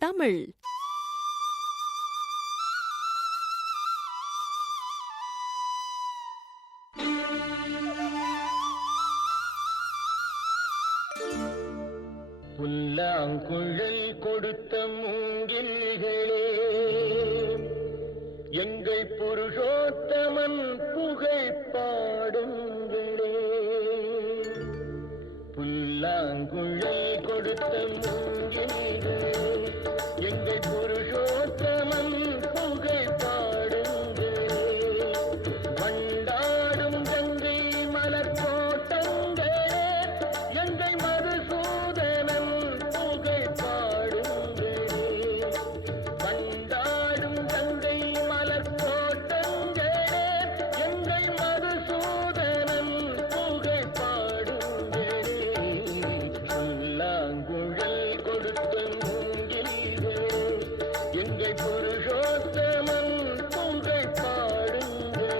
தமிழ். புல்லாங்குழல் கொடுத்த மூங்கில்களே, எங்கள் புருஷோத்தமன் புகழ் பாடுங்களே. புல்லாங்குழல் கொடுத்த மூங்கில்களே, எங்கள் புருஷோத்தமன் புகழ் பாடுங்களே. வண்டாடும் கங்கை மலர் தோட்டங்களே, எங்கள் மதுசூதனன் புகழ் பாடுங்களே. வண்டாடும் கங்கை மலர் தோட்டங்களே, எங்கள் மதுசூதனன் புகழ் பாடுங்களே. புல்லாங்குழல் கொடுத்த மூங்கில்களே, எங்கள் புருஷோத்தமன் புகழ் பாடுங்களே.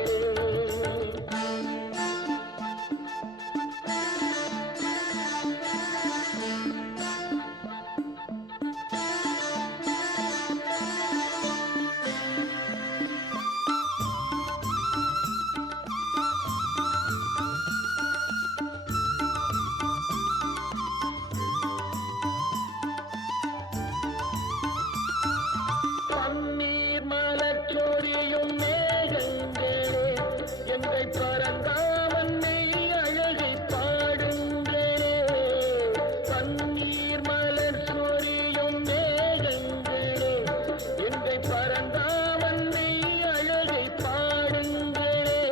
பன்னீர் மலர் சொரியும் மேகங்களே, எங்கள் பரந்தாமன் மெய் அழகை பாடுங்களே. பன்னீர் மலர் சொரியும் மேகங்களே, எங்கள் பரந்தாமன் மெய் அழகை பாடுங்களே.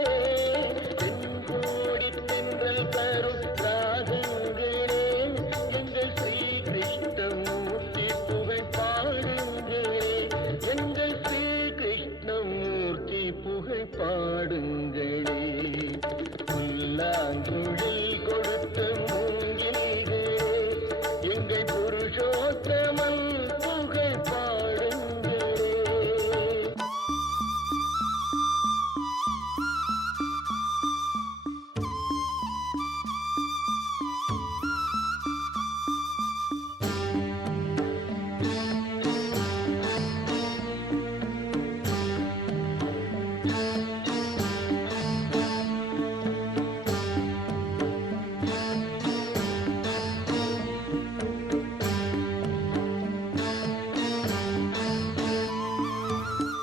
தென்கோடி தென்றல் தரும் ராகங்களே, எங்கள் ஸ்ரீ கிருஷ்ணமூர்த்தி புகழ் பாடுங்களே. எங்கள் ஸ்ரீ கிருஷ்ணமூர்த்தி புகழ் பாடுங்களே. புல்லாங்குழல் கொடுத்த மூங்கில்களே, எங்கள் புருஷோத்தமன் புகழ் பாடுங்களே.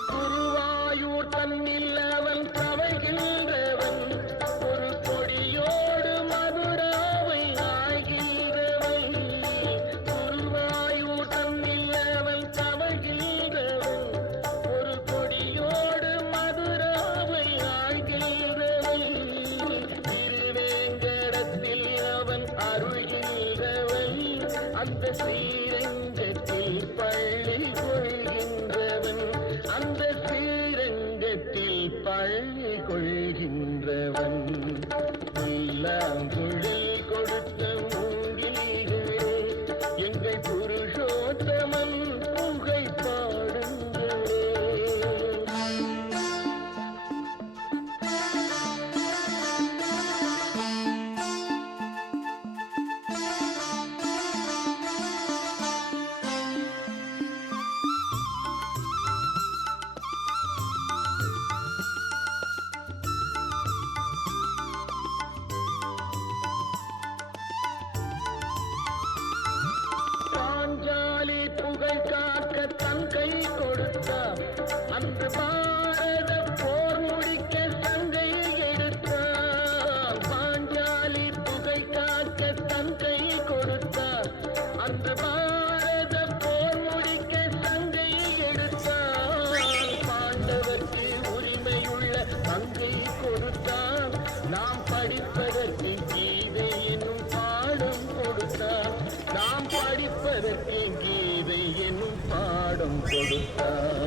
குருவாயூர் தன்னில் அவன் தவழ்கின்றவன், ஒரு கொடியோடு மதுராவை ஆகின்றவன். குருவாயூர் தன்னில் அவன் தவழ்கின்றவன், ஒரு கொடியோடு மதுராவை ஆகின்றவன். திருவேங்கடத்தில் அவன் அருள்கின்றவன், அந்த ஸ்ரீரங்கத்தில் பள்ளி கொள்கின்றவன். அந்த ஸ்ரீரங்கத்தில் பள்ளி கொள்கின்றவன். புல்லாங்குழல் கொடுத்த மூங்கில்களே, எங்கள் புருஷோத்தமன் புகழ் பாடுங்களே. பாஞ்சாலி புகழ் காக்க தன் கை கொடுத்தார், அன்று பாரத போர் முடிக்க சங்கை எடுத்தார். பாஞ்சாலி புகழ் காக்க தன் கை கொடுத்தார், அன்று பாரத போர் முடிக்க சங்கை எடுத்தார். பாண்டவர்க்கு உரிமையுள்ள பங்கை கொடுத்தார், நாம் படிப்பதற்கு கீதை என்னும் பாடம் கொடுத்தார். நாம் படிப்பதற்கு கீதை என்னும் பாடம் கொடுத்தார்.